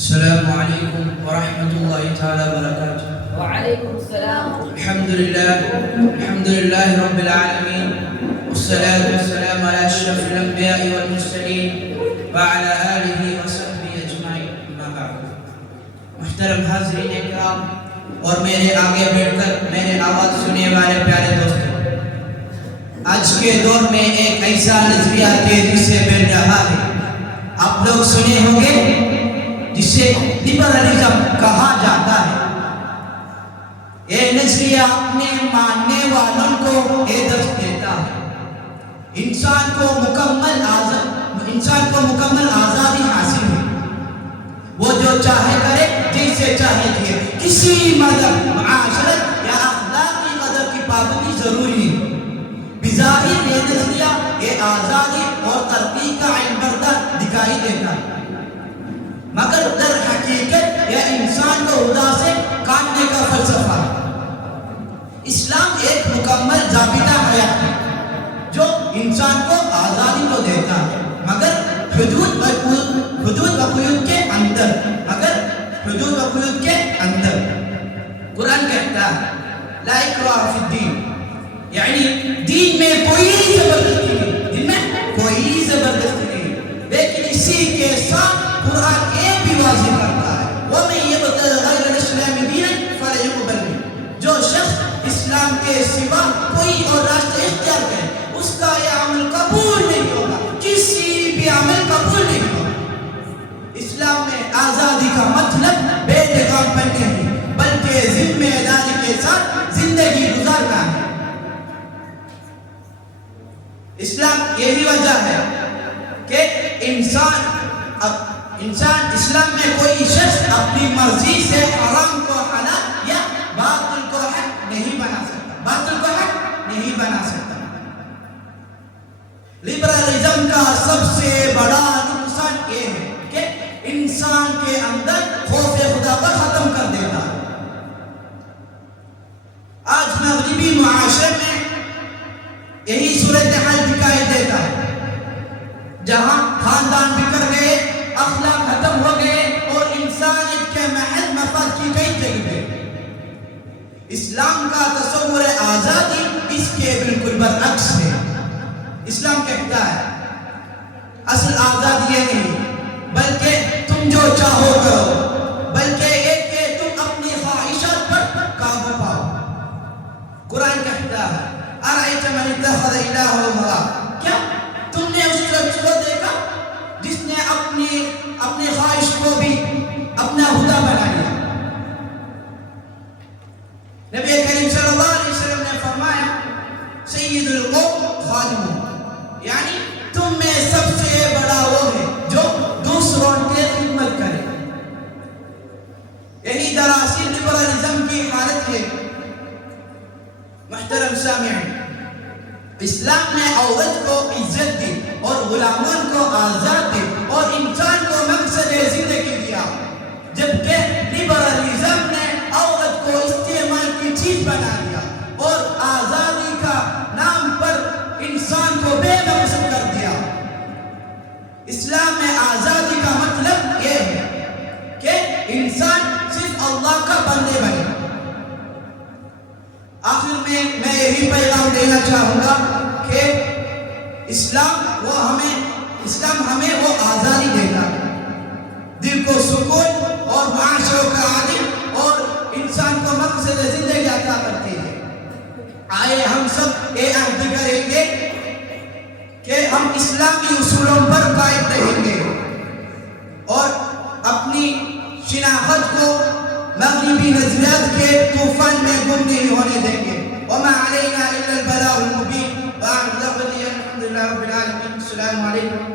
السلام عليكم ورحمة الله تعالى وبركاته. وعليكم السلام. الحمد لله رب العالمين، والصلاة والسلام على أشرف الأنبياء والمرسلين وعلى آله وصحبه أجمعين. أما بعد. محترم حاضرین اکرام اور میرے آگے بیٹھ کر میرے آواز سننے والے پیارے دوستوں، آج کے دور میں ایک ایسا نظریہ تیزی سے بڑھ رہا ہے، آپ لوگ سنے ہوں گے، جسے لبرلزم کہا جاتا ہے۔ یہ نظریہ اپنے ماننے والوں کو عزت دیتا ہے، انسان کو مکمل آزادی حاصل ہے، وہ جو چاہے کرے، جیسے چاہے جیے، کسی مذہب، معاشرت یا اخلاقی قدر کی پابندی ضروری نہیں۔ بظاہر یہ نظریہ یہ آزادی اور ترقی کا عین بردار دکھائی دیتا ہے، مگر در حقیقت یہ انسان کو خدا سے کاٹنے کا فلسفہ ہے۔ اسلام ایک مکمل ضابطہ حیات ہے جو انسان کو آزادی تو دیتا ہے، مگر حدود و قیود کے اندر۔ قرآن کہتا ہے لا اکراہ فی الدین، یعنی دین میں کوئی زبردستی نہیں، لیکن اسی کے ساتھ قرآن ایک بھی واضح کرتا ہے وَمَن يَبْتَغِ غَيْرَ الْإِسْلَامِ دِينًا فَلَن يُقْبَلَ مِنْهُ، جو شخص اسلام کے سوا کوئی اور راستہ اختیار کرے اس کا یہ عمل قبول نہیں ہوگا، کسی بھی عمل قبول نہیں ہوگا۔ اسلام میں آزادی کا مطلب بے انتقام بننے نہیں، بلکہ ذمہ داری کے ساتھ زندگی گزارنا ہے۔ اسلام یہی وجہ ہے کہ اسلام میں کوئی شخص اپنی مرضی سے حرام کو حلال یا باطل کو حق نہیں بنا سکتا۔ لبرلزم کا سب سے بڑا نقصان یہ ہے کہ انسان کے اندر خوف خدا کو ختم کر دیتا ہے۔ آج مغربی معاشرے میں یہی صورتحال دکھائی دیتا ہے، جہاں خاندان بکھر گئے، اخلاق ختم ہو گئے اور انسانیت کے محض مفاد کی گئی جگہ گئے۔ اسلام کا تصور آزادی اس کے بالکل برعکس ہے۔ اسلام کہتا ہے اصل آزادی یہ نہیں بلکہ تم جو چاہو کرو، بلکہ ایک کہ تم اپنی خواہشات پر قابو پاؤ۔ قرآن کہتا ہے ارأیت من اتخذ الہہ ہوا، کیا تم نے اس شخص کو دیکھا جس نے اپنی خواہش کو بھی اپنا خدا بنا لیا؟ نبی کریم صلی اللہ علیہ وسلم نے فرمایا سید القوم خادمون، یعنی تم میں سب سے بڑا وہ ہے جو دوسروں کی خدمت کرے۔ یہی دراصل لبرلزم کی حالت ہے۔ محترم سامعین، اسلام نے عورت کو عزت دی اور غلاموں کو آزاد دی اور انسان کو مقصد زندگی دیا، جبکہ لبرلزم نے عورت کو استعمال کی چیز بنا دیا اور آزادی کا نام پر انسان کو بے مقصد کر دیا۔ اسلام میں آزادی کا مطلب یہ ہے کہ انسان صرف اللہ کا بندے بنے۔ آخر میں یہی پیغام دینا چاہوں گا کہ اسلام ہمیں وہ آزادی دیتا ہے، دل کو سکون اور معاشروں کا عادل اور انسان کو مقصد زندگی عطا کرتی ہے۔ آئے ہم سب یہ عہد کریں گے کہ ہم اسلامی اصولوں پر قائم رہیں گے اور اپنی شناخت کو مغربی نظریات کے طوفان میں گم نہیں ہونے دیں گے۔ وما علینا الا البلاغ المبین۔ وآخر دعوانا الحمد للہ رب العالمین۔ السلام علیکم۔